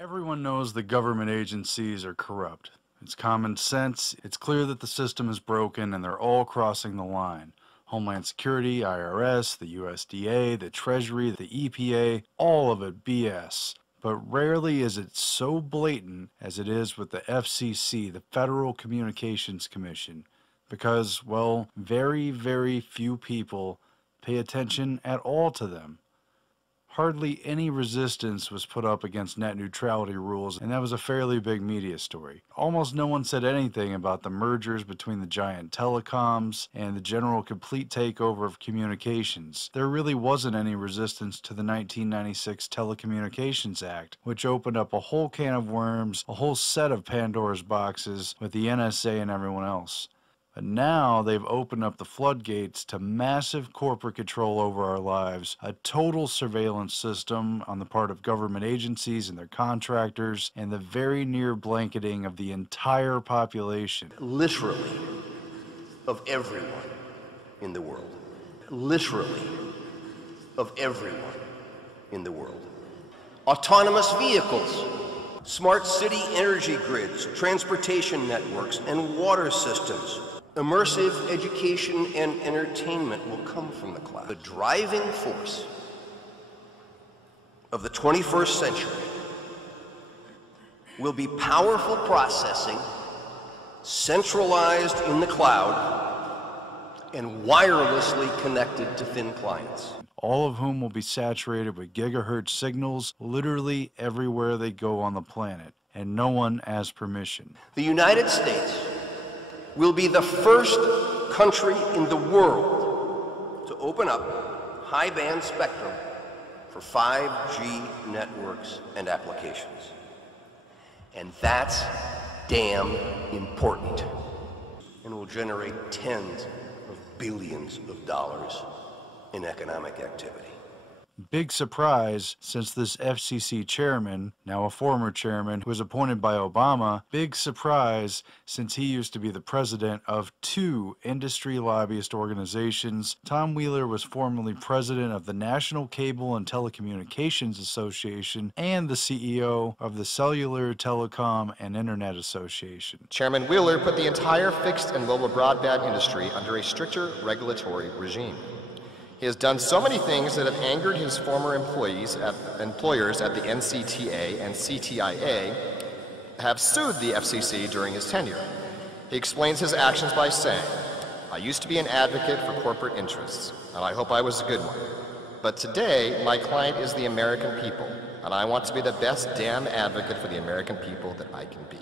Everyone knows the government agencies are corrupt. It's common sense. It's clear that the system is broken and they're all crossing the line. Homeland Security, IRS, the USDA, the Treasury, the EPA, all of it BS. But rarely is it so blatant as it is with the FCC, the Federal Communications Commission, because, well, very, very few people pay attention at all to them. Hardly any resistance was put up against net neutrality rules, and that was a fairly big media story. Almost no one said anything about the mergers between the giant telecoms and the general complete takeover of communications. There really wasn't any resistance to the 1996 Telecommunications Act, which opened up a whole can of worms, a whole set of Pandora's boxes with the NSA and everyone else. But now they've opened up the floodgates to massive corporate control over our lives, a total surveillance system on the part of government agencies and their contractors, and the very near blanketing of the entire population. Literally, of everyone in the world. Literally, of everyone in the world. Autonomous vehicles, smart city energy grids, transportation networks, and water systems. Immersive education and entertainment will come from the cloud. The driving force of the 21st century will be powerful processing, centralized in the cloud, and wirelessly connected to thin clients. All of whom will be saturated with gigahertz signals literally everywhere they go on the planet, and no one has permission. The United States will be the first country in the world to open up high-band spectrum for 5G networks and applications. And that's damn important, and will generate tens of billions of dollars in economic activity. Big surprise, since this FCC chairman, now a former chairman, who was appointed by Obama, big surprise since he used to be the president of two industry lobbyist organizations. Tom Wheeler was formerly president of the National Cable and Telecommunications Association and the CEO of the Cellular, Telecom, and Internet Association. Chairman Wheeler put the entire fixed and mobile broadband industry under a stricter regulatory regime. He has done so many things that have angered his former employers at the NCTA and CTIA have sued the FCC during his tenure. He explains his actions by saying, "I used to be an advocate for corporate interests, and I hope I was a good one. But today, my client is the American people, and I want to be the best damn advocate for the American people that I can be."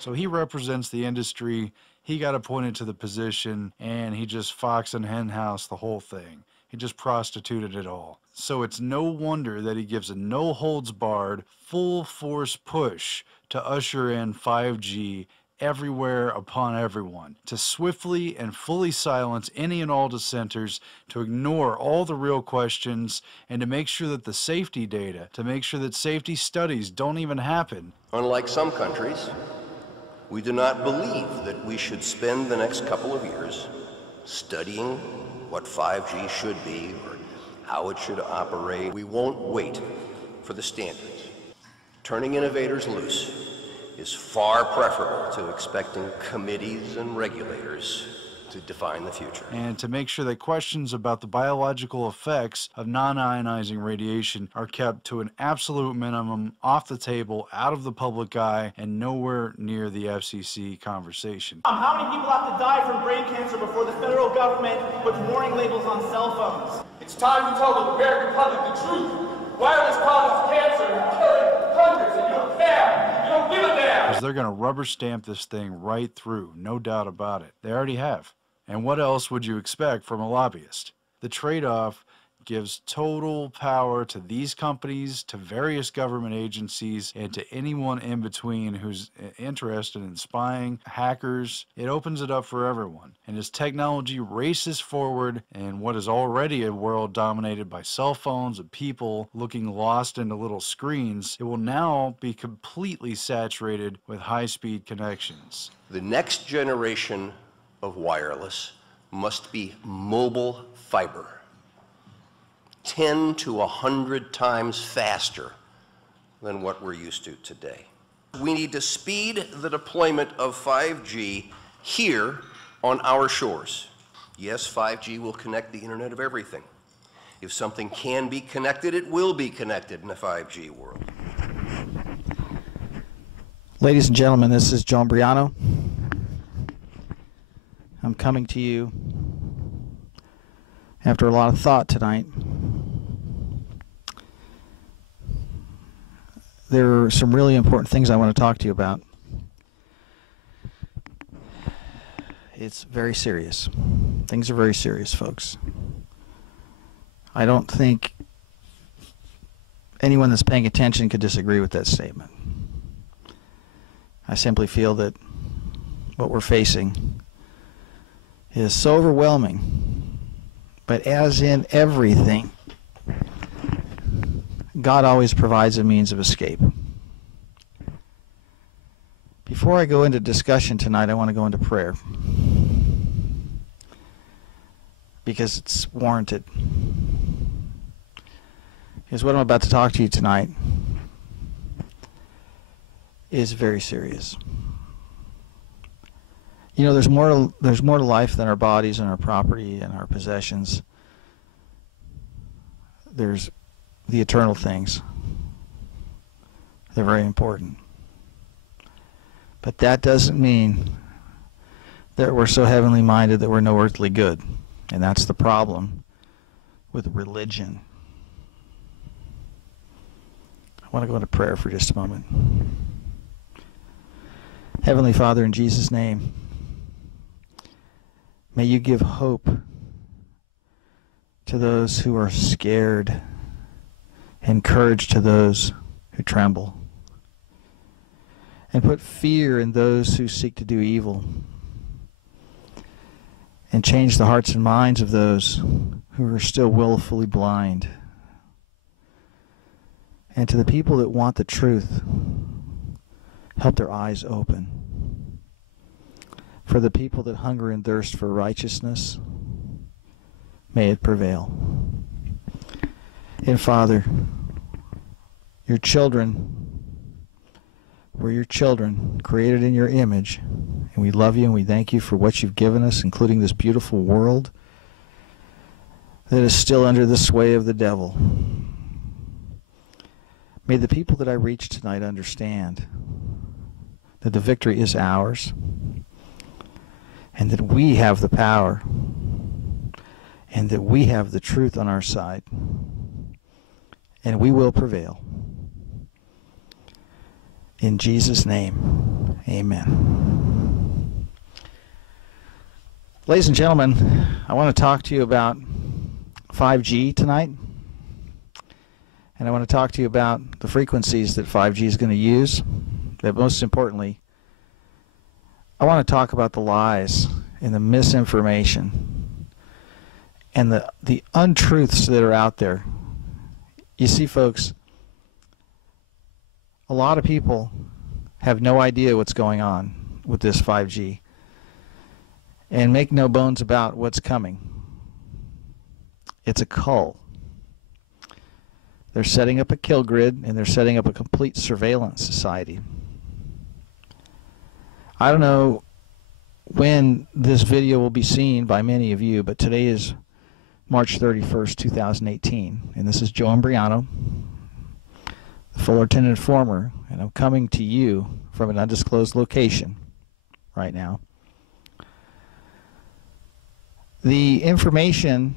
So he represents the industry, he got appointed to the position, and he just fox and henhouse the whole thing. He just prostituted it all. So it's no wonder that he gives a no-holds-barred, full-force push to usher in 5G everywhere upon everyone, to swiftly and fully silence any and all dissenters, to ignore all the real questions, and to make sure that the safety data, to make sure that safety studies don't even happen. Unlike some countries, we do not believe that we should spend the next couple of years studying what 5G should be or how it should operate. We won't wait for the standards. Turning innovators loose is far preferable to expecting committees and regulators to define the future. And to make sure that questions about the biological effects of non-ionizing radiation are kept to an absolute minimum, off the table, out of the public eye, and nowhere near the FCC conversation. How many people have to die from brain cancer before the federal government puts warning labels on cell phones? It's time to tell the American public the truth. Wireless causes cancer and killing hundreds, and you don't care. You don't give a damn. Because they're going to rubber stamp this thing right through, no doubt about it. They already have. And what else would you expect from a lobbyist? The trade-off gives total power to these companies, to various government agencies, and to anyone in between who's interested in spying, hackers. It opens it up for everyone. And as technology races forward in what is already a world dominated by cell phones and people looking lost into little screens, it will now be completely saturated with high-speed connections. The next generation of wireless must be mobile fiber, 10 to 100 times faster than what we're used to today. We need to speed the deployment of 5G here on our shores. Yes, 5G will connect the Internet of everything. If something can be connected, it will be connected in a 5G world. Ladies and gentlemen, this is Joe Briano. I'm coming to you after a lot of thought tonight. There are some really important things I want to talk to you about. It's very serious. Things are very serious, folks. I don't think anyone that's paying attention could disagree with that statement. I simply feel that what we're facing is so overwhelming. But as in everything, God always provides a means of escape. Before I go into discussion tonight, I want to go into prayer, because it's warranted. Because what I'm about to talk to you tonight is very serious. You know, there's more to life than our bodies and our property and our possessions. There's the eternal things. They're very important. But that doesn't mean that we're so heavenly minded that we're no earthly good. And that's the problem with religion. I want to go into prayer for just a moment. Heavenly Father, in Jesus' name, may you give hope to those who are scared, and courage to those who tremble, and put fear in those who seek to do evil, and change the hearts and minds of those who are still willfully blind. And to the people that want the truth, help their eyes open. For the people that hunger and thirst for righteousness, may it prevail. And Father, your children, we're your children, created in your image, and we love you and we thank you for what you've given us, including this beautiful world that is still under the sway of the devil. May the people that I reach tonight understand that the victory is ours, and that we have the power, and that we have the truth on our side, and we will prevail. In Jesus' name, amen. Ladies and gentlemen, I want to talk to you about 5G tonight. And I want to talk to you about the frequencies that 5G is going to use. But most importantly, I want to talk about the lies and the misinformation and the untruths that are out there. You see, folks, a lot of people have no idea what's going on with this 5G. And make no bones about what's coming. It's a cull. They're setting up a kill grid, and they're setting up a complete surveillance society. I don't know when this video will be seen by many of you, but today is March 31st, 2018, and this is Joe Imbriano, the Fullerton Informer, and I'm coming to you from an undisclosed location right now. The information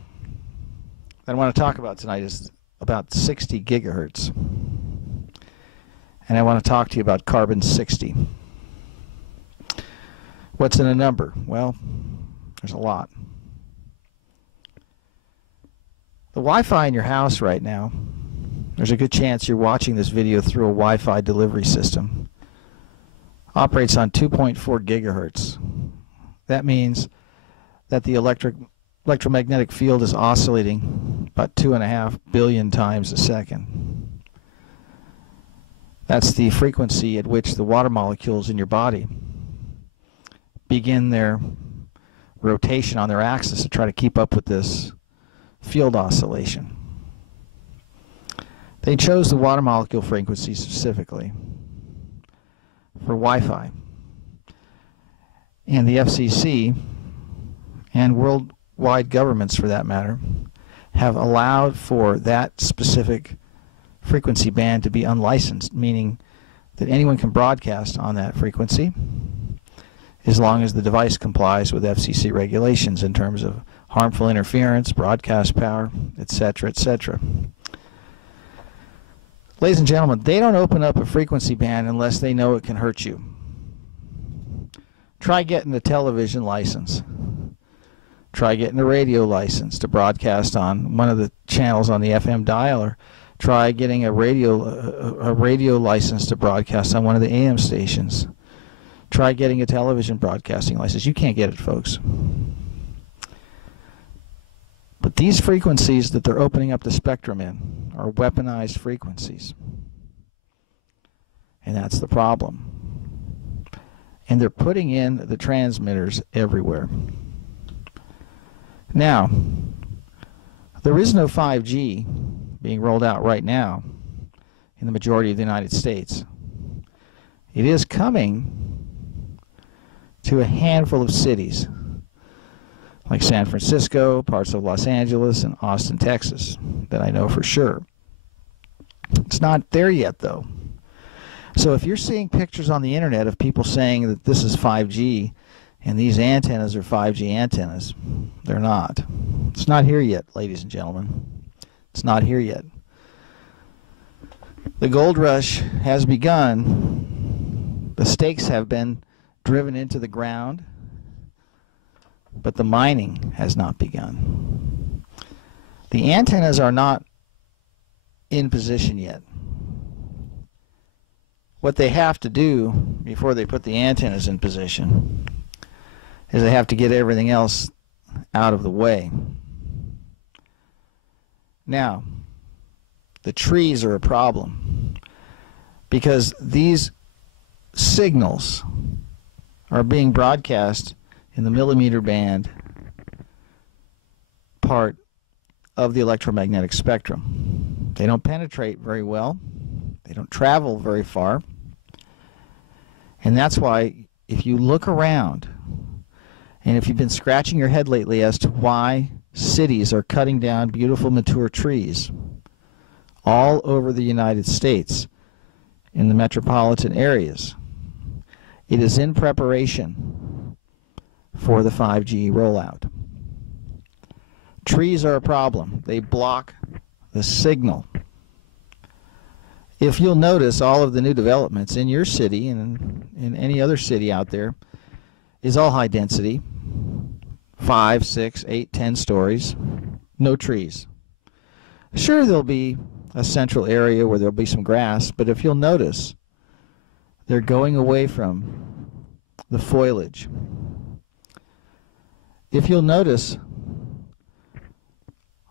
that I want to talk about tonight is about 60 gigahertz. And I want to talk to you about carbon 60. What's in a number? Well, there's a lot. The Wi-Fi in your house right now, there's a good chance you're watching this video through a Wi-Fi delivery system. Operates on 2.4 gigahertz. That means that the electromagnetic field is oscillating about 2.5 billion times a second. That's the frequency at which the water molecules in your body begin their rotation on their axis to try to keep up with this field oscillation. They chose the water molecule frequency specifically for Wi-Fi. And the FCC, and worldwide governments for that matter, have allowed for that specific frequency band to be unlicensed, meaning that anyone can broadcast on that frequency as long as the device complies with FCC regulations in terms of harmful interference, broadcast power, etc., etc. Ladies and gentlemen, they don't open up a frequency band unless they know it can hurt you. Try getting a television license. Try getting a radio license to broadcast on one of the channels on the FM dial, or try getting a radio license to broadcast on one of the AM stations. Try getting a television broadcasting license. You can't get it, folks. But these frequencies that they're opening up the spectrum in are weaponized frequencies. And that's the problem. And they're putting in the transmitters everywhere. Now, there is no 5G being rolled out right now in the majority of the United States. It is coming to a handful of cities, like San Francisco, parts of Los Angeles, and Austin, Texas, that I know for sure. It's not there yet, though. So if you're seeing pictures on the internet of people saying that this is 5G and these antennas are 5G antennas, they're not. It's not here yet, ladies and gentlemen. It's not here yet. The gold rush has begun. The stakes have been driven into the ground, but the mining has not begun. The antennas are not in position yet. What they have to do before they put the antennas in position is they have to get everything else out of the way. Now, the trees are a problem because these signals are being broadcast in the millimeter band part of the electromagnetic spectrum. They don't penetrate very well. They don't travel very far. And that's why if you look around, and if you've been scratching your head lately as to why cities are cutting down beautiful mature trees all over the United States in the metropolitan areas, it is in preparation for the 5G rollout. Trees are a problem. They block the signal. If you'll notice, all of the new developments in your city and in any other city out there is all high density, 5, 6, 8, 10 stories, no trees. Sure, there'll be a central area where there'll be some grass, but if you'll notice, they're going away from the foliage. If you'll notice,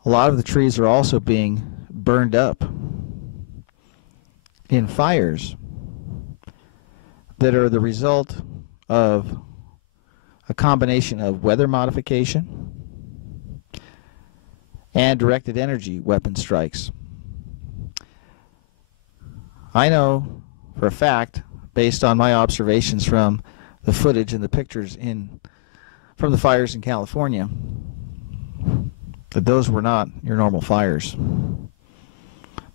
a lot of the trees are also being burned up in fires that are the result of a combination of weather modification and directed energy weapon strikes. I know for a fact, based on my observations from the footage and the pictures from the fires in California, that those were not your normal fires.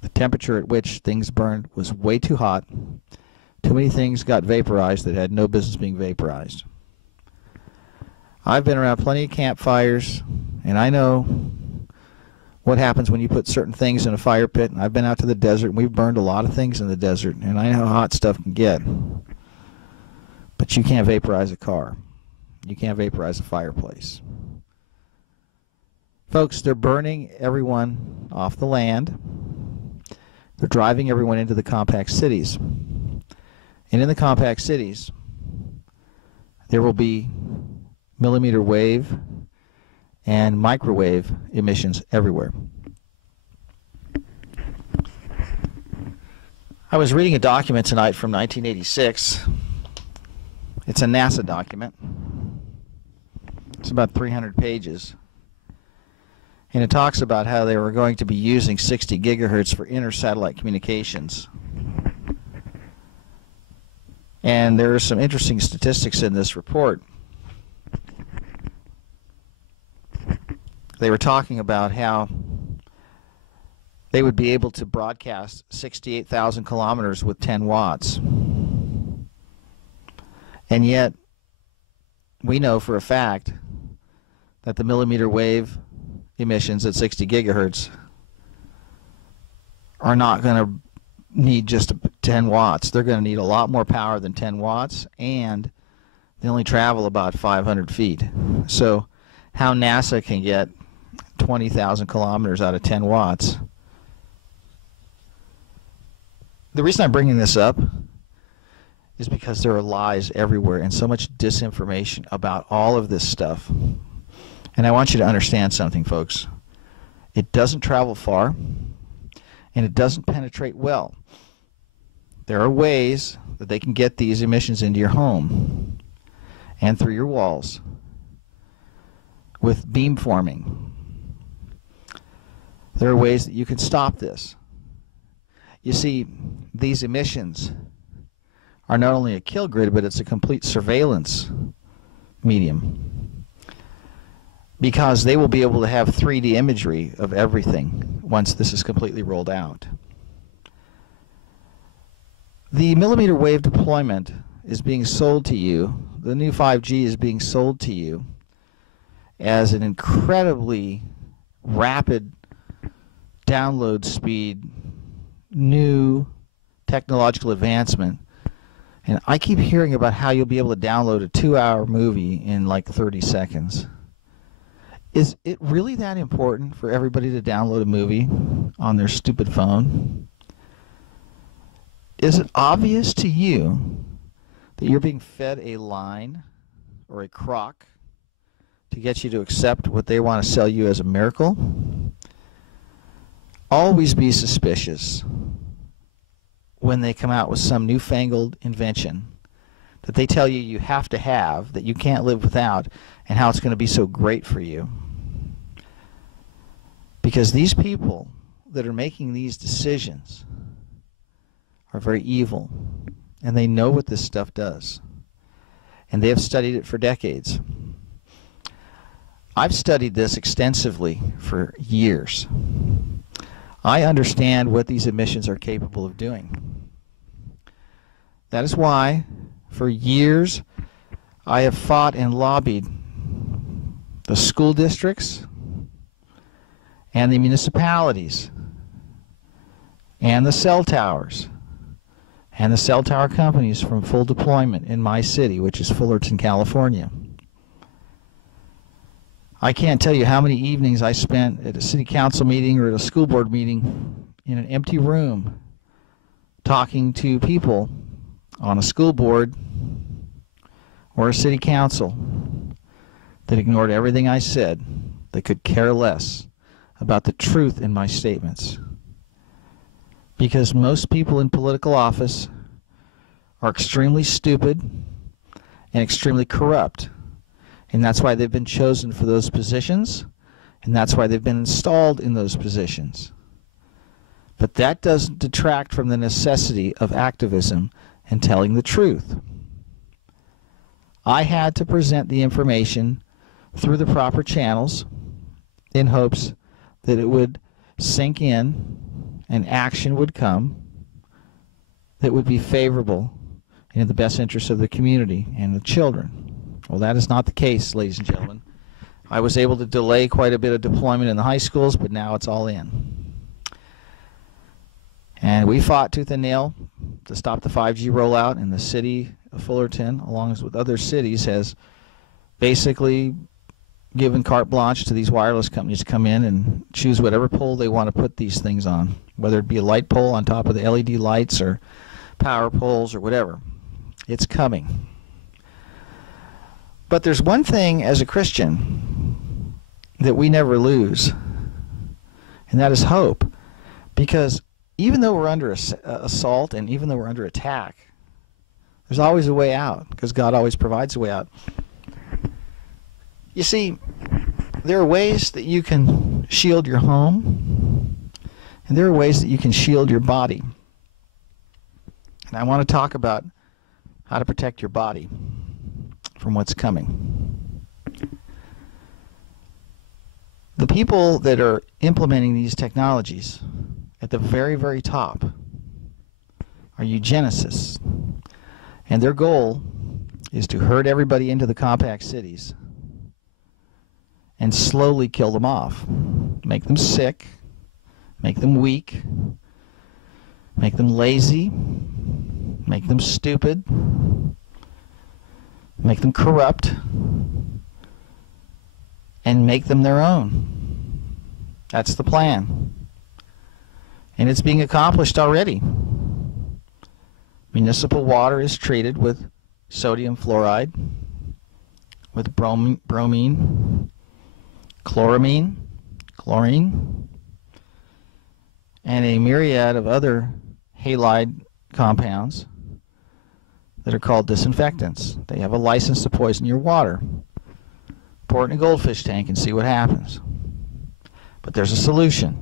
The temperature at which things burned was way too hot. Too many things got vaporized that had no business being vaporized. I've been around plenty of campfires, and I know what happens when you put certain things in a fire pit. And I've been out to the desert, and we've burned a lot of things in the desert, and I know how hot stuff can get. But you can't vaporize a car. You can't vaporize a fireplace. Folks, they're burning everyone off the land. They're driving everyone into the compact cities. And in the compact cities, there will be millimeter wave and microwave emissions everywhere. I was reading a document tonight from 1986. It's a NASA document. It's about 300 pages. And it talks about how they were going to be using 60 gigahertz for inter-satellite communications. And there are some interesting statistics in this report. They were talking about how they would be able to broadcast 68,000 kilometers with 10 watts. And yet, we know for a fact that the millimeter wave emissions at 60 gigahertz are not going to need just 10 watts. They're going to need a lot more power than 10 watts, and they only travel about 500 feet. So how NASA can get 20,000 kilometers out of 10 watts. The reason I'm bringing this up is because there are lies everywhere and so much disinformation about all of this stuff. And I want you to understand something, folks. It doesn't travel far, and it doesn't penetrate well. There are ways that they can get these emissions into your home and through your walls with beamforming. There are ways that you can stop this. You see, these emissions are not only a kill grid, but it's a complete surveillance medium, because they will be able to have 3D imagery of everything once this is completely rolled out. The millimeter wave deployment is being sold to you, the new 5G is being sold to you as an incredibly rapid download speed, new technological advancement. And I keep hearing about how you'll be able to download a 2-hour movie in like 30 seconds. Is it really that important for everybody to download a movie on their stupid phone? Is it obvious to you that you're being fed a line or a crock to get you to accept what they want to sell you as a miracle? Always be suspicious when they come out with some newfangled invention that they tell you you have to have, that you can't live without, and how it's going to be so great for you. Because these people that are making these decisions are very evil, and they know what this stuff does, and they have studied it for decades. I've studied this extensively for years. I understand what these emissions are capable of doing. That is why, for years, I have fought and lobbied the school districts and the municipalities and the cell towers and the cell tower companies from full deployment in my city, which is Fullerton, California. I can't tell you how many evenings I spent at a city council meeting or at a school board meeting in an empty room talking to people on a school board or a city council that ignored everything I said. They could care less about the truth in my statements. Because most people in political office are extremely stupid and extremely corrupt. And that's why they've been chosen for those positions, and that's why they've been installed in those positions. But that doesn't detract from the necessity of activism and telling the truth. I had to present the information through the proper channels in hopes that it would sink in and action would come that would be favorable and in the best interest of the community and the children. Well, that is not the case, ladies and gentlemen. I was able to delay quite a bit of deployment in the high schools, but now it's all in. And we fought tooth and nail to stop the 5G rollout, and the city of Fullerton, along with other cities, has basically given carte blanche to these wireless companies to come in and choose whatever pole they want to put these things on, whether it be a light pole on top of the LED lights or power poles or whatever. It's coming. But there's one thing as a Christian that we never lose, and that is hope. Because even though we're under assault and even though we're under attack, there's always a way out, because God always provides a way out. You see, There are ways that you can shield your home, and there are ways that you can shield your body. And I want to talk about how to protect your body from what's coming. The people that are implementing these technologies at the very, very top are eugenicists. And their goal is to herd everybody into the compact cities and slowly kill them off. Make them sick, make them weak, make them lazy, make them stupid, make them corrupt, and make them their own. That's the plan. And it's being accomplished already. Municipal water is treated with sodium fluoride, with bromine, chloramine, chlorine, and a myriad of other halide compounds that are called disinfectants. They have a license to poison your water. Pour it in a goldfish tank and see what happens. But there's a solution.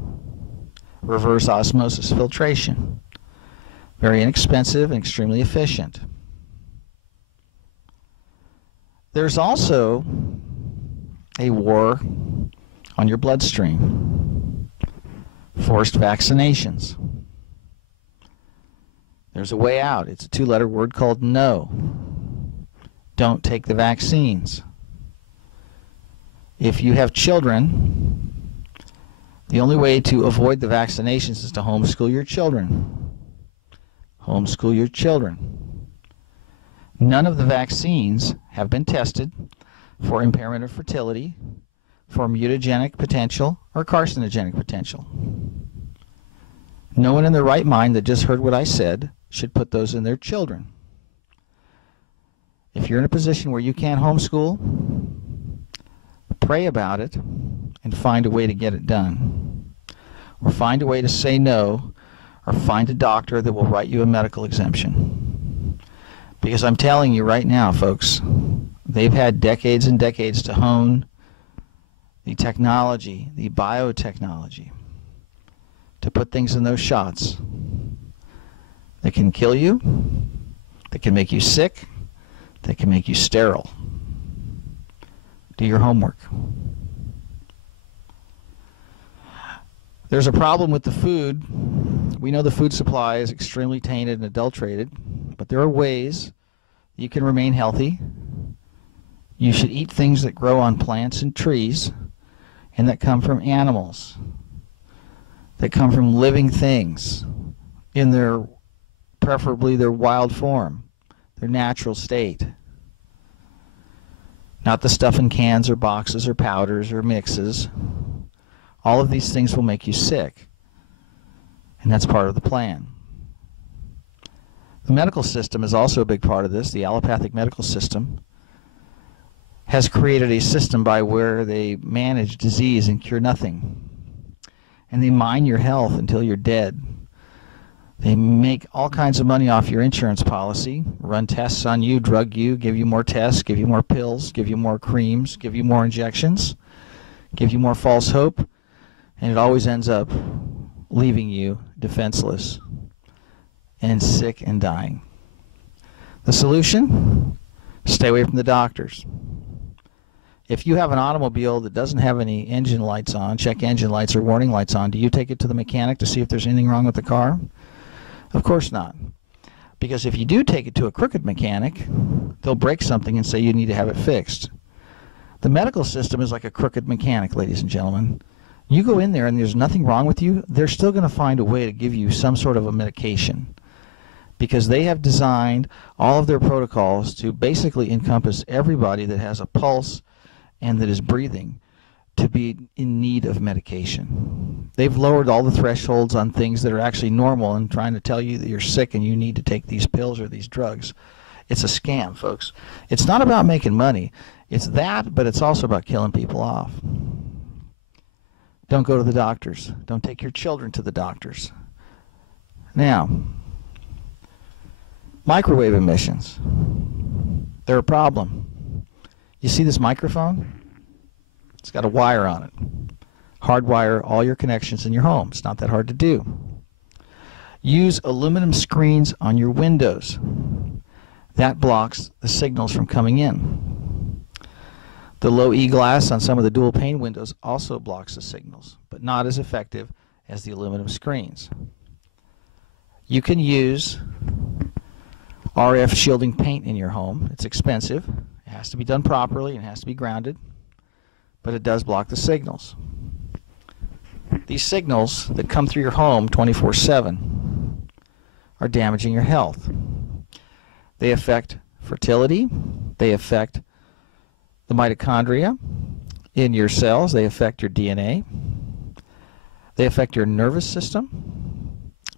Reverse osmosis filtration. Very inexpensive and extremely efficient. There's also a war on your bloodstream. Forced vaccinations. There's a way out. It's a two-letter word called no. Don't take the vaccines. If you have children, the only way to avoid the vaccinations is to homeschool your children. Homeschool your children. None of the vaccines have been tested for impairment of fertility, for mutagenic potential, or carcinogenic potential. No one in their right mind that just heard what I said should put those in their children. If you're in a position where you can't homeschool, pray about it and find a way to get it done. Or find a way to say no, or find a doctor that will write you a medical exemption. Because I'm telling you right now, folks, they've had decades and decades to hone the technology, the biotechnology, to put things in those shots that can kill you, that can make you sick, that can make you sterile. Do your homework. There's a problem with the food. We know the food supply is extremely tainted and adulterated, but there are ways you can remain healthy. You should eat things that grow on plants and trees and that come from animals, that come from living things in their, preferably their wild form, their natural state. Not the stuff in cans or boxes or powders or mixes. All of these things will make you sick, and that's part of the plan. The medical system is also a big part of this. The allopathic medical system has created a system by where they manage disease and cure nothing. And they mine your health until you're dead. They make all kinds of money off your insurance policy, run tests on you, drug you, give you more tests, give you more pills, give you more creams, give you more injections, give you more false hope, and it always ends up leaving you defenseless and sick and dying. The solution? Stay away from the doctors. If you have an automobile that doesn't have any engine lights on, check engine lights or warning lights on, do you take it to the mechanic to see if there's anything wrong with the car? Of course not. Because if you do take it to a crooked mechanic, they'll break something and say you need to have it fixed. The medical system is like a crooked mechanic, ladies and gentlemen. You go in there and there's nothing wrong with you, they're still going to find a way to give you some sort of a medication. Because they have designed all of their protocols to basically encompass everybody that has a pulse and that is breathing to be in need of medication. They've lowered all the thresholds on things that are actually normal and trying to tell you that you're sick and you need to take these pills or these drugs. It's a scam, folks. It's not about making money. It's that, but it's also about killing people off. Don't go to the doctors. Don't take your children to the doctors. Now, microwave emissions. They're a problem. You see this microphone? It's got a wire on it. Hardwire all your connections in your home. It's not that hard to do. Use aluminum screens on your windows. That blocks the signals from coming in. The low E glass on some of the dual pane windows also blocks the signals, but not as effective as the aluminum screens. You can use RF shielding paint in your home. It's expensive. It has to be done properly and it has to be grounded, but it does block the signals. These signals that come through your home 24/7 are damaging your health. They affect fertility. They affect the mitochondria in your cells. They affect your DNA. They affect your nervous system.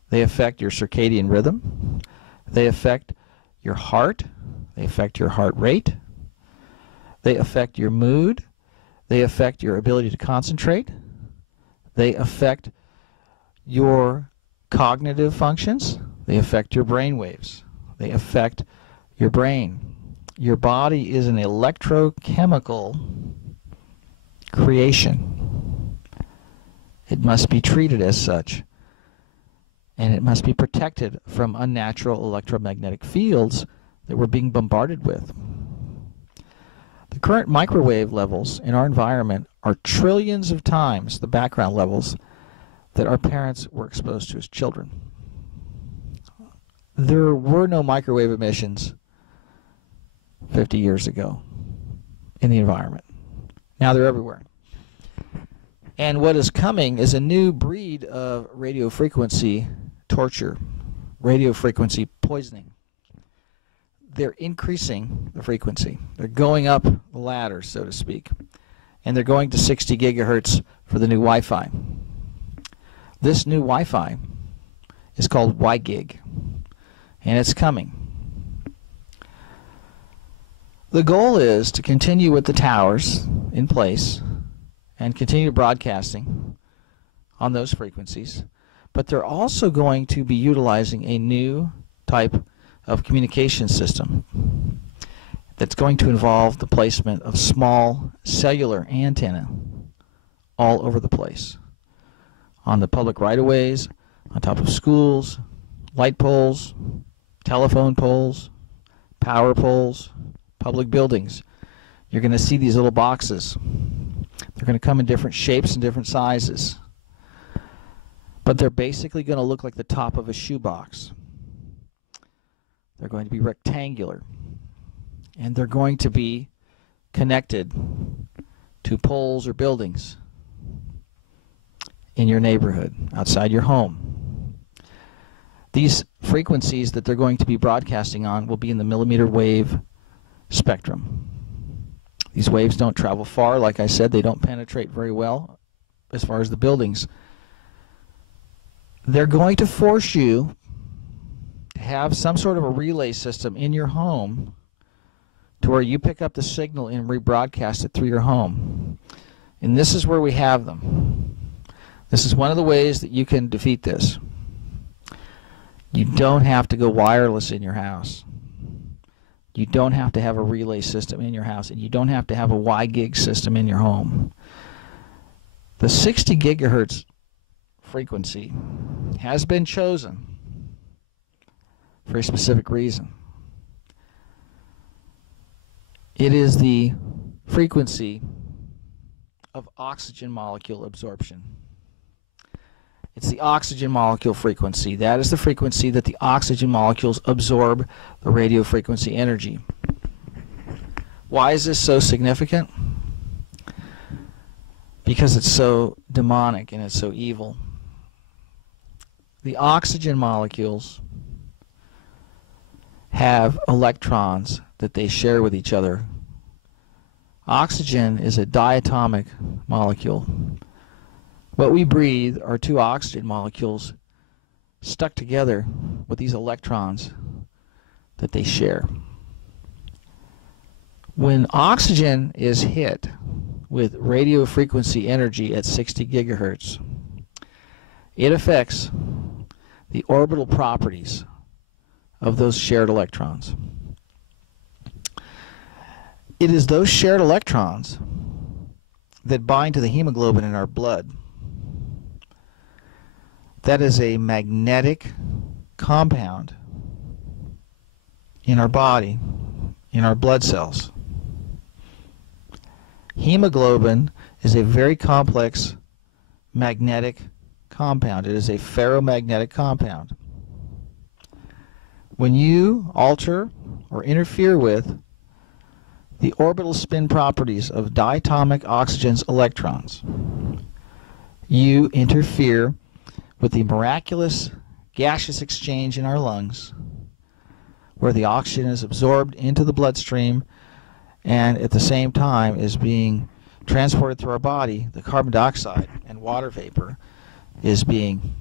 They affect your circadian rhythm. They affect your heart. They affect your heart rate. They affect your mood. They affect your ability to concentrate. They affect your cognitive functions. They affect your brain waves. They affect your brain. Your body is an electrochemical creation. It must be treated as such, and it must be protected from unnatural electromagnetic fields that we're being bombarded with. The current microwave levels in our environment are trillions of times the background levels that our parents were exposed to as children. There were no microwave emissions 50 years ago in the environment. Now they're everywhere. And what is coming is a new breed of radio frequency torture, radio frequency poisoning. They're increasing the frequency. They're going up the ladder, so to speak. And they're going to 60 gigahertz for the new Wi-Fi. This new Wi-Fi is called Y-Gig, and it's coming. The goal is to continue with the towers in place and continue broadcasting on those frequencies, but they're also going to be utilizing a new type of communication system that's going to involve the placement of small cellular antenna all over the place, on the public right-of-ways, on top of schools, light poles, telephone poles, power poles, public buildings. You're going to see these little boxes. They're going to come in different shapes and different sizes, but they're basically going to look like the top of a shoebox. They're going to be rectangular, and they're going to be connected to poles or buildings in your neighborhood, outside your home. These frequencies that they're going to be broadcasting on will be in the millimeter wave spectrum. These waves don't travel far. Like I said, they don't penetrate very well as far as the buildings. They're going to force you to have some sort of a relay system in your home to where you pick up the signal and rebroadcast it through your home. And this is where we have them. This is one of the ways that you can defeat this. You don't have to go wireless in your house. You don't have to have a relay system in your house, and you don't have to have a Y-Gig system in your home. The 60 gigahertz frequency has been chosen for a specific reason. It is the frequency of oxygen molecule absorption. It's the oxygen molecule frequency. That is the frequency that the oxygen molecules absorb the radio frequency energy. Why is this so significant? Because it's so demonic and it's so evil. The oxygen molecules have electrons that they share with each other. Oxygen is a diatomic molecule. What we breathe are two oxygen molecules stuck together with these electrons that they share. When oxygen is hit with radio frequency energy at 60 gigahertz, it affects the orbital properties of those shared electrons. It is those shared electrons that bind to the hemoglobin in our blood. That is a magnetic compound in our body, in our blood cells. Hemoglobin is a very complex magnetic compound. It is a ferromagnetic compound. When you alter or interfere with the orbital spin properties of diatomic oxygen's electrons, you interfere with the miraculous gaseous exchange in our lungs, where the oxygen is absorbed into the bloodstream and at the same time is being transported through our body. The carbon dioxide and water vapor is being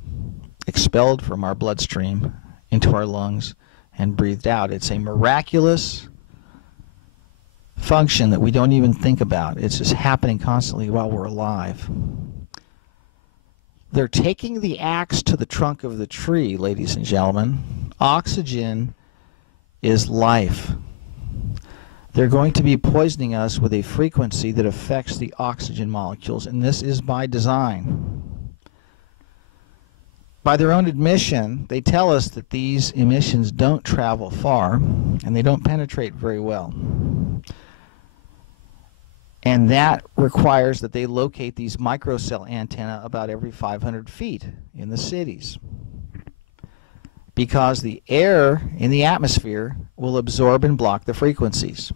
expelled from our bloodstream into our lungs and breathed out. It's a miraculous function that we don't even think about. It's just happening constantly while we're alive. They're taking the axe to the trunk of the tree, ladies and gentlemen. Oxygen is life. They're going to be poisoning us with a frequency that affects the oxygen molecules, and this is by design. By their own admission, they tell us that these emissions don't travel far, and they don't penetrate very well. And that requires that they locate these microcell antennae about every 500 feet in the cities, because the air in the atmosphere will absorb and block the frequencies.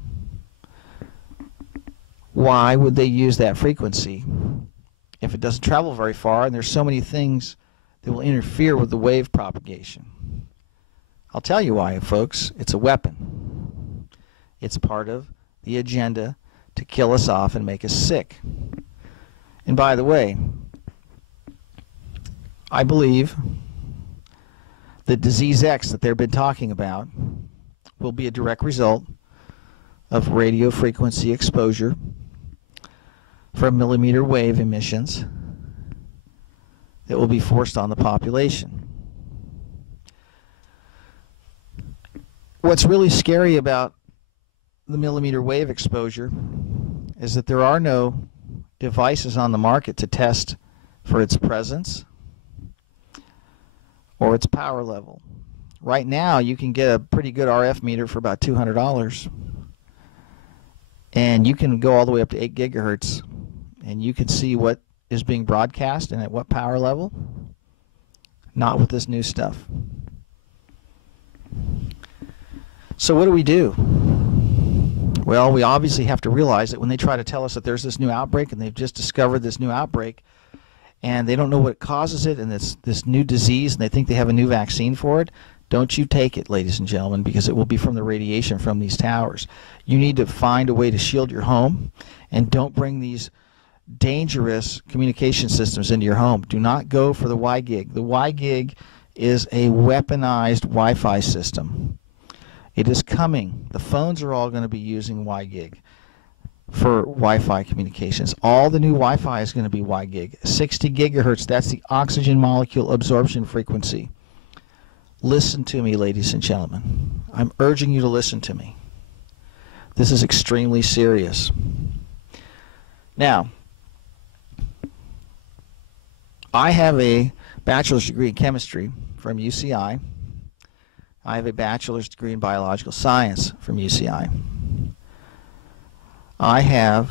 Why would they use that frequency if it doesn't travel very far and there's so many things that will interfere with the wave propagation? I'll tell you why, folks. It's a weapon. It's part of the agenda to kill us off and make us sick. And by the way, I believe that disease X that they've been talking about will be a direct result of radio frequency exposure from millimeter wave emissions that will be forced on the population. What's really scary about the millimeter wave exposure is that there are no devices on the market to test for its presence or its power level. Right now you can get a pretty good RF meter for about $200, and you can go all the way up to 8 gigahertz and you can see what is being broadcast and at what power level. Not with this new stuff. So what do? Well, we obviously have to realize that when they try to tell us that there's this new outbreak and they've just discovered this new outbreak and they don't know what causes it and it's this new disease and they think they have a new vaccine for it, don't you take it, ladies and gentlemen, because it will be from the radiation from these towers. You need to find a way to shield your home, and don't bring these dangerous communication systems into your home. Do not go for the Y-gig. The Y-gig is a weaponized Wi-Fi system. It is coming. The phones are all going to be using Y-gig for Wi-Fi communications. All the new Wi-Fi is going to be Y-gig. 60 gigahertz, that's the oxygen molecule absorption frequency. Listen to me, ladies and gentlemen. I'm urging you to listen to me. This is extremely serious. Now, I have a bachelor's degree in chemistry from UCI. I have a bachelor's degree in biological science from UCI. I have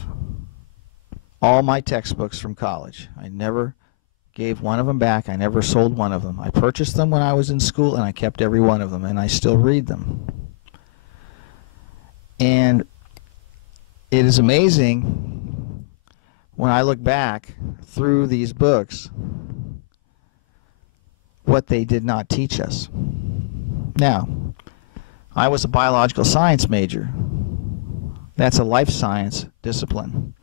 all my textbooks from college. I never gave one of them back. I never sold one of them. I purchased them when I was in school, and I kept every one of them, and I still read them. And it is amazing when I look back through these books what they did not teach us. Now, I was a biological science major. That's a life science discipline.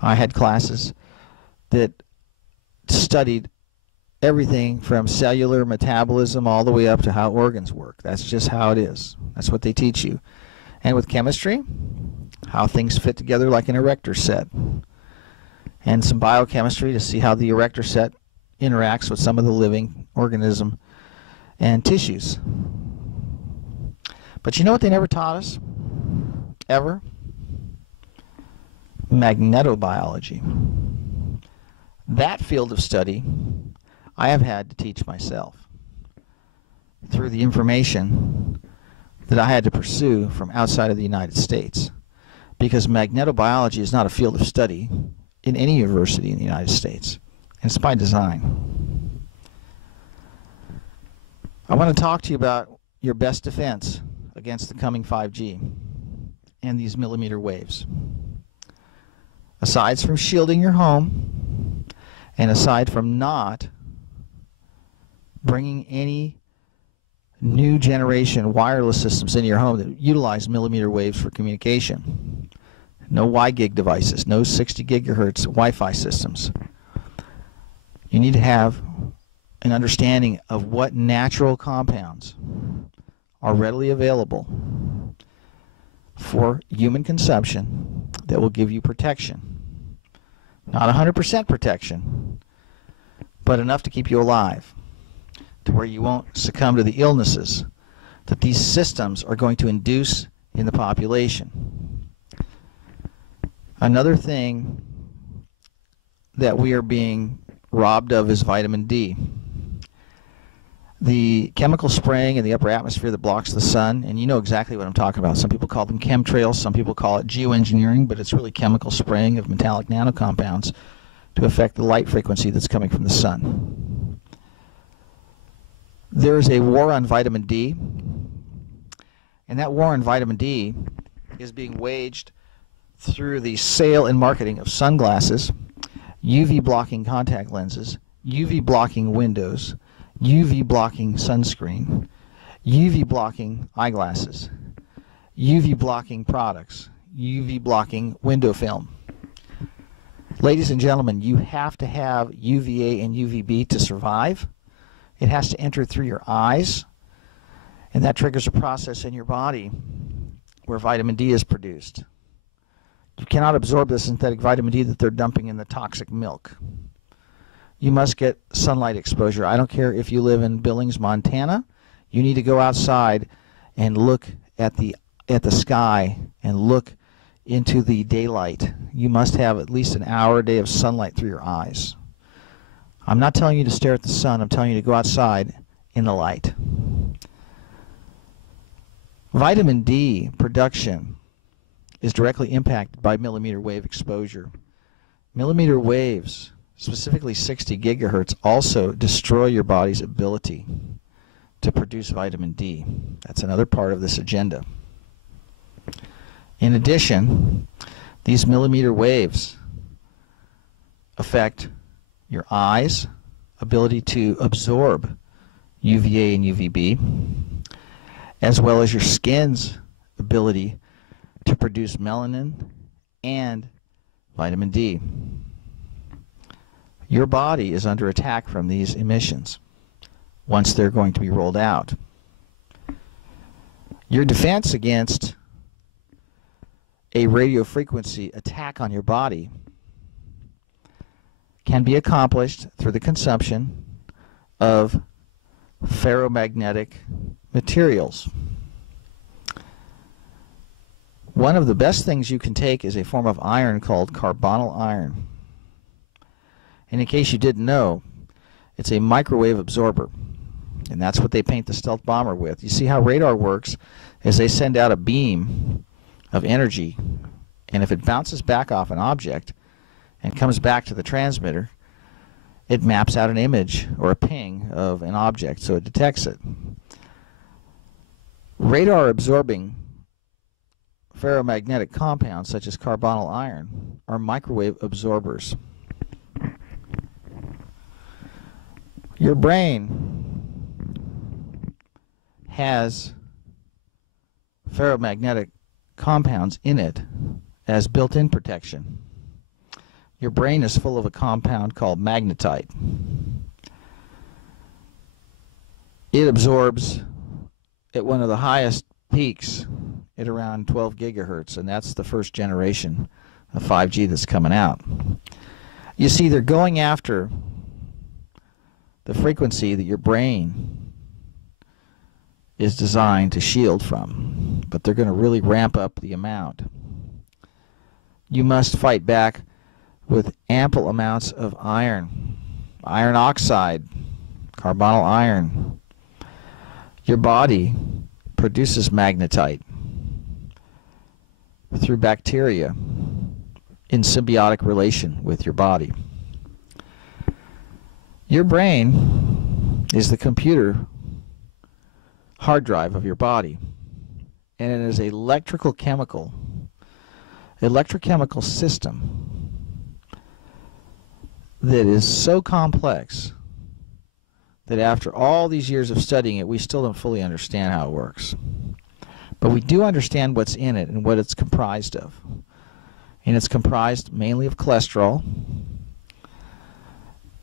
I had classes that studied everything from cellular metabolism all the way up to how organs work. That's just how it is. That's what they teach you. And with chemistry, how things fit together like an erector set. And some biochemistry to see how the erector set interacts with some of the living organism and tissues. But you know what they never taught us? Ever? magnetobiology. That field of study I have had to teach myself through the information that I had to pursue from outside of the United States, because magnetobiology is not a field of study in any university in the United States, and it's by design. I want to talk to you about your best defense against the coming 5G and these millimeter waves. Aside from shielding your home, and aside from not bringing any new generation wireless systems into your home that utilize millimeter waves for communication, no Y-gig devices, no 60 gigahertz Wi-Fi systems, you need to have an understanding of what natural compounds are readily available for human consumption that will give you protection. Not 100% protection, but enough to keep you alive, to where you won't succumb to the illnesses that these systems are going to induce in the population. Another thing that we are being robbed of is vitamin D. The chemical spraying in the upper atmosphere that blocks the sun, and you know exactly what I'm talking about. Some people call them chemtrails, some people call it geoengineering, but it's really chemical spraying of metallic nanocompounds to affect the light frequency that's coming from the sun. There is a war on vitamin D, and that war on vitamin D is being waged through the sale and marketing of sunglasses, UV blocking contact lenses, UV blocking windows, UV blocking sunscreen, UV blocking eyeglasses, UV blocking products, UV blocking window film. Ladies and gentlemen, you have to have UVA and UVB to survive. It has to enter through your eyes, and that triggers a process in your body where vitamin D is produced. You cannot absorb the synthetic vitamin D that they're dumping in the toxic milk. You must get sunlight exposure. I don't care if you live in Billings, Montana. You need to go outside and look at the sky and look into the daylight. You must have at least an hour a day of sunlight through your eyes. I'm not telling you to stare at the sun. I'm telling you to go outside in the light. Vitamin D production is directly impacted by millimeter wave exposure. Millimeter waves, specifically 60 gigahertz, also destroy your body's ability to produce vitamin D. That's another part of this agenda. In addition, these millimeter waves affect your eyes' ability to absorb UVA and UVB, as well as your skin's ability to produce melanin and vitamin D. Your body is under attack from these emissions once they're going to be rolled out. Your defense against a radio frequency attack on your body can be accomplished through the consumption of ferromagnetic materials. One of the best things you can take is a form of iron called carbonyl iron. And in case you didn't know, it's a microwave absorber. And that's what they paint the stealth bomber with. You see how radar works is they send out a beam of energy, and if it bounces back off an object and comes back to the transmitter, it maps out an image or a ping of an object, so it detects it. Radar absorbing ferromagnetic compounds such as carbonyl iron are microwave absorbers. Your brain has ferromagnetic compounds in it as built-in protection. Your brain is full of a compound called magnetite. It absorbs at one of the highest peaks at around 12 gigahertz, and that's the first generation of 5G that's coming out. You see, they're going after the frequency that your brain is designed to shield from, but they're going to really ramp up the amount. you must fight back with ample amounts of iron, iron oxide, carbonyl iron. Your body produces magnetite through bacteria in symbiotic relation with your body. Your brain is the computer hard drive of your body, and it is an electrochemical system that is so complex that after all these years of studying it, we still don't fully understand how it works. But we do understand what's in it and what it's comprised of. And it's comprised mainly of cholesterol,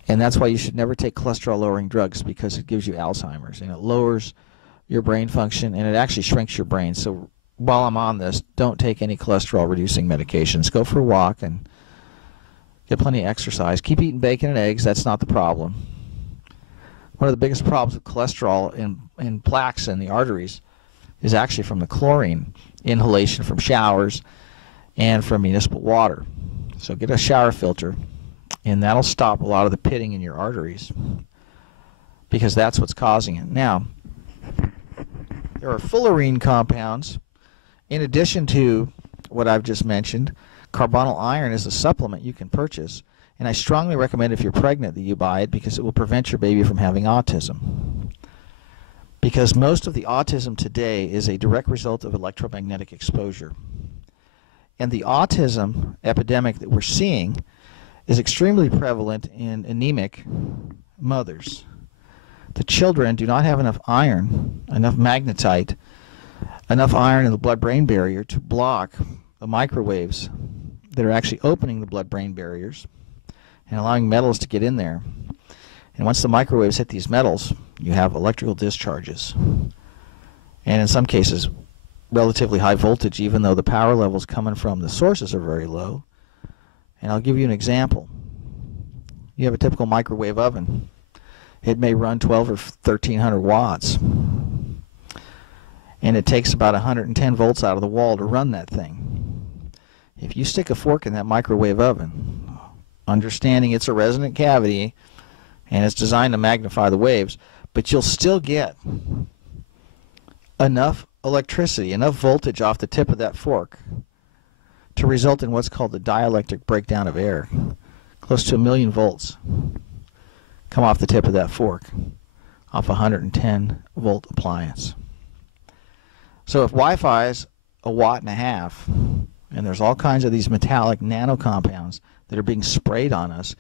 and that's why you should never take cholesterol-lowering drugs, because it gives you Alzheimer's, and it lowers your brain function, and it actually shrinks your brain. So while I'm on this, don't take any cholesterol-reducing medications. Go for a walk and get plenty of exercise. Keep eating bacon and eggs. That's not the problem. One of the biggest problems with cholesterol and plaques in the arteries is actually from the chlorine inhalation from showers and from municipal water. So get a shower filter, and that'll stop a lot of the pitting in your arteries, because that's what's causing it. Now, there are fullerene compounds. In addition to what I've just mentioned, carbonyl iron is a supplement you can purchase, and I strongly recommend if you're pregnant that you buy it, because it will prevent your baby from having autism. Because most of the autism today is a direct result of electromagnetic exposure. And the autism epidemic that we're seeing is extremely prevalent in anemic mothers. The children do not have enough iron, enough magnetite, enough iron in the blood-brain barrier to block the microwaves that are actually opening the blood-brain barriers and allowing metals to get in there. And once the microwaves hit these metals, you have electrical discharges. And in some cases, relatively high voltage, even though the power levels coming from the sources are very low. And I'll give you an example. You have a typical microwave oven. It may run 12 or 1300 watts. And it takes about 110 volts out of the wall to run that thing. If you stick a fork in that microwave oven, understanding it's a resonant cavity and it's designed to magnify the waves, but you'll still get enough electricity, enough voltage off the tip of that fork to result in what's called the dielectric breakdown of air. Close to 1,000,000 volts come off the tip of that fork, off a 110 volt appliance. So if Wi-Fi is 1.5 watts, and there's all kinds of these metallic nano compounds that are being sprayed on us,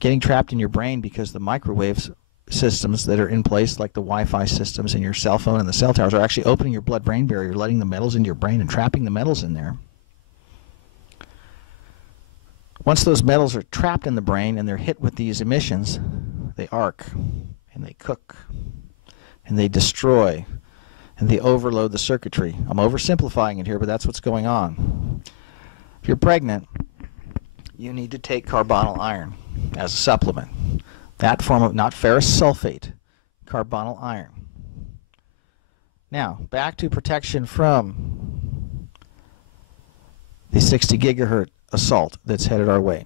getting trapped in your brain because the microwaves systems that are in place, like the Wi-Fi systems in your cell phone and the cell towers, are actually opening your blood-brain barrier, letting the metals into your brain and trapping the metals in there. Once those metals are trapped in the brain and they're hit with these emissions, they arc and they cook and they destroy and they overload the circuitry. I'm oversimplifying it here, but that's what's going on. If you're pregnant, you need to take carbonyl iron as a supplement. That form of, not ferrous sulfate, carbonyl iron. Now, back to protection from the 60 gigahertz assault that's headed our way.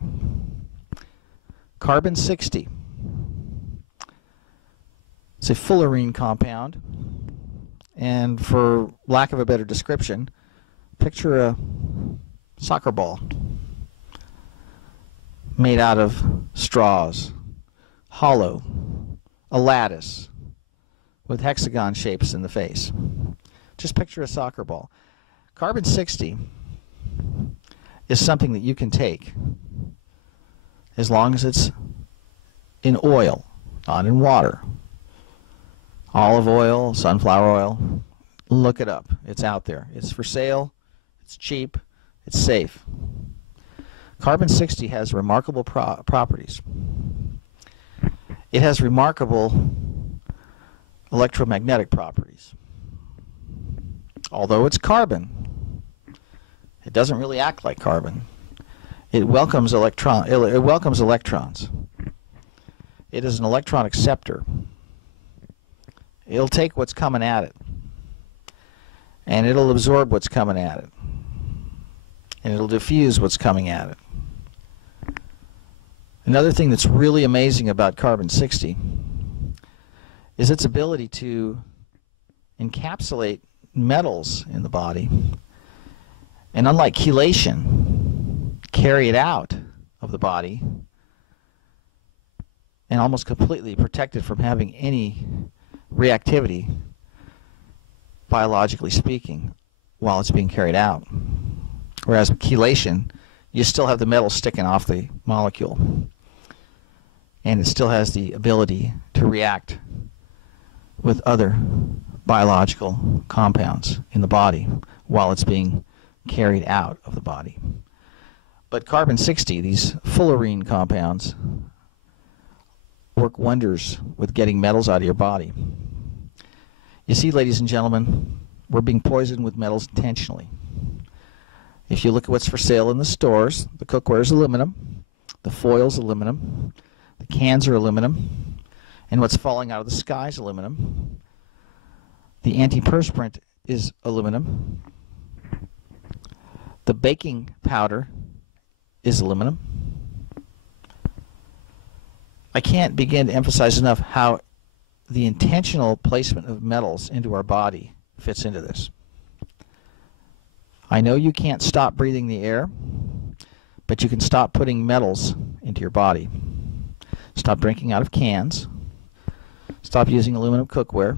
Carbon-60. It's a fullerene compound, and for lack of a better description, picture a soccer ball made out of straws, hollow, a lattice with hexagon shapes in the face. Just picture a soccer ball. Carbon-60 is something that you can take as long as it's in oil, not in water. Olive oil, sunflower oil, look it up. It's out there. It's for sale. It's cheap. It's safe. Carbon-60 has remarkable properties. It has remarkable electromagnetic properties. Although it's carbon, it doesn't really act like carbon. It welcomes electrons. It is an electron acceptor. It'll take what's coming at it, and it'll absorb what's coming at it. and it'll diffuse what's coming at it. Another thing that's really amazing about carbon-60 is its ability to encapsulate metals in the body, and unlike chelation, carry it out of the body and almost completely protect it from having any reactivity, biologically speaking, while it's being carried out. Whereas with chelation, you still have the metal sticking off the molecule, and it still has the ability to react with other biological compounds in the body while it's being carried out of the body. But carbon-60, these fullerene compounds, work wonders with getting metals out of your body. You see, ladies and gentlemen, we're being poisoned with metals intentionally. If you look at what's for sale in the stores, the cookware is aluminum, the foil's aluminum, the cans are aluminum, and what's falling out of the sky is aluminum. The antiperspirant is aluminum. The baking powder is aluminum. I can't begin to emphasize enough how the intentional placement of metals into our body fits into this. I know you can't stop breathing the air, but you can stop putting metals into your body. Stop drinking out of cans. Stop using aluminum cookware.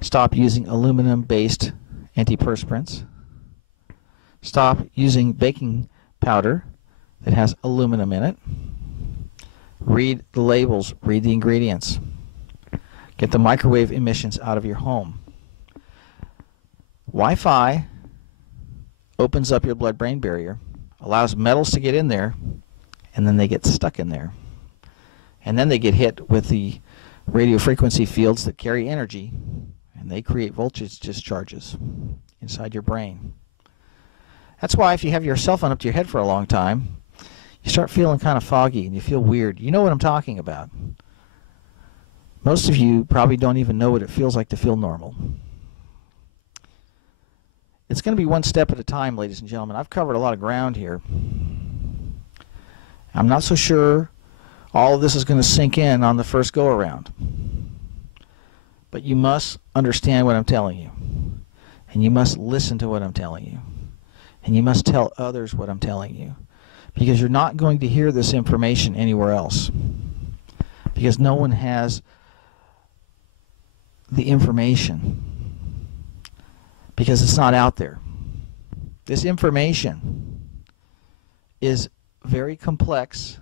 Stop using aluminum-based antiperspirants. Stop using baking powder that has aluminum in it. Read the labels, read the ingredients. Get the microwave emissions out of your home. Wi-Fi opens up your blood-brain barrier, allows metals to get in there, and then they get stuck in there. And then they get hit with the radio frequency fields that carry energy, and they create voltage discharges inside your brain. That's why if you have your cell phone up to your head for a long time, you start feeling kind of foggy and you feel weird. You know what I'm talking about. Most of you probably don't even know what it feels like to feel normal. It's going to be one step at a time, ladies and gentlemen. I've covered a lot of ground here. I'm not so sure all of this is going to sink in on the first go-around. But you must understand what I'm telling you. And you must listen to what I'm telling you. And you must tell others what I'm telling you. Because you're not going to hear this information anywhere else. Because no one has the information. Because it's not out there. This information is very complex,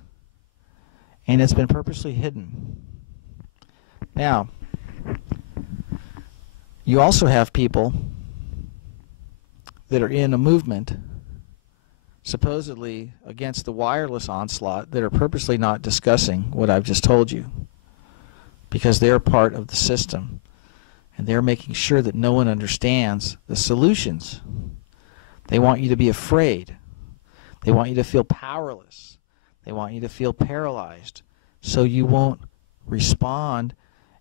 and it's been purposely hidden. Now, you also have people that are in a movement supposedly against the wireless onslaught that are purposely not discussing what I've just told you, because they're part of the system, and they're making sure that no one understands the solutions. They want you to be afraid. They want you to feel powerless. They want you to feel paralyzed, so you won't respond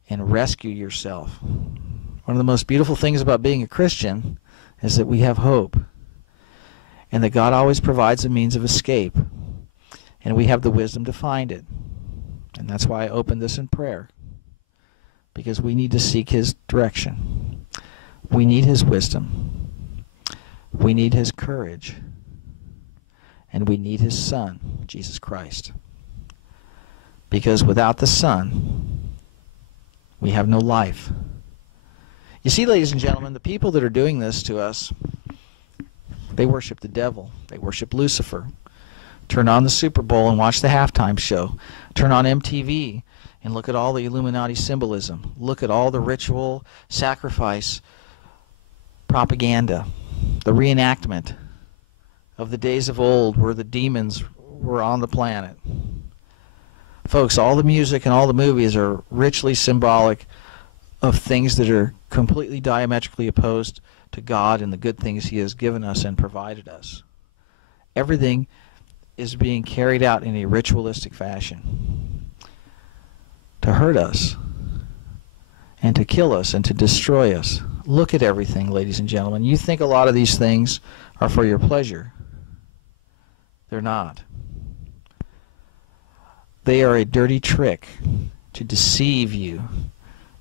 and rescue yourself. One of the most beautiful things about being a Christian is that we have hope, and that God always provides a means of escape, and we have the wisdom to find it. And that's why I opened this in prayer, because we need to seek His direction. We need His wisdom. We need His courage. And we need His Son, Jesus Christ. Because without the Son, we have no life. You see, ladies and gentlemen, the people that are doing this to us, they worship the devil. They worship Lucifer. Turn on the Super Bowl and watch the halftime show. Turn on MTV and look at all the Illuminati symbolism. Look at all the ritual, sacrifice, propaganda, the reenactment of the days of old where the demons were on the planet. Folks, all the music and all the movies are richly symbolic of things that are completely diametrically opposed to God and the good things He has given us and provided us. Everything is being carried out in a ritualistic fashion to hurt us and to kill us and to destroy us. Look at everything, ladies and gentlemen. You think a lot of these things are for your pleasure, They're not. They are a dirty trick to deceive you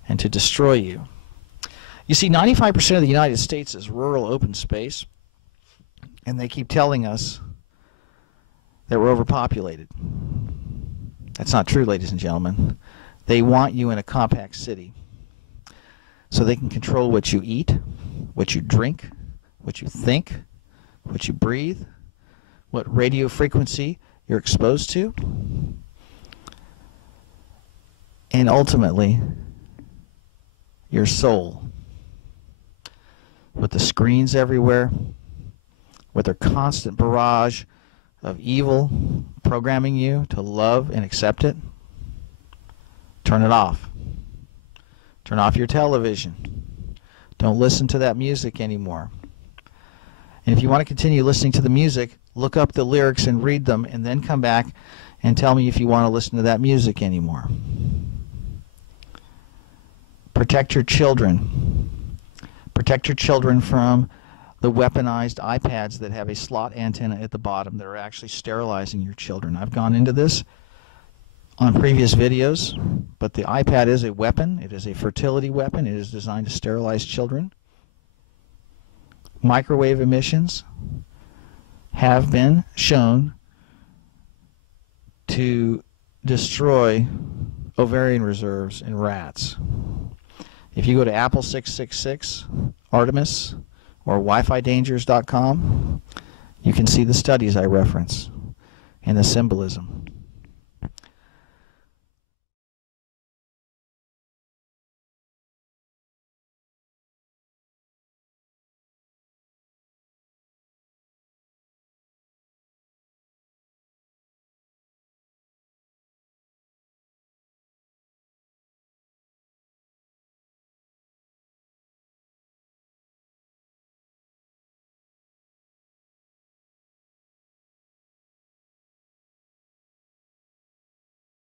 and to destroy you. You see, 95% of the United States is rural open space, and they keep telling us that we're overpopulated. That's not true, ladies and gentlemen. They want you in a compact city so they can control what you eat, what you drink, what you think, what you breathe, what radio frequency you're exposed to, and ultimately your soul. With the screens everywhere, with their constant barrage of evil programming you to love and accept it, turn it off. Turn off your television. Don't listen to that music anymore. And if you want to continue listening to the music, look up the lyrics and read them, and then come back and tell me if you want to listen to that music anymore. Protect your children. Protect your children from the weaponized iPads that have a slot antenna at the bottom that are actually sterilizing your children. I've gone into this on previous videos, but the iPad is a weapon. It is a fertility weapon. It is designed to sterilize children. Microwave emissions have been shown to destroy ovarian reserves in rats. If you go to Apple 666, Artemis, or WiFiDangers.com, you can see the studies I reference and the symbolism.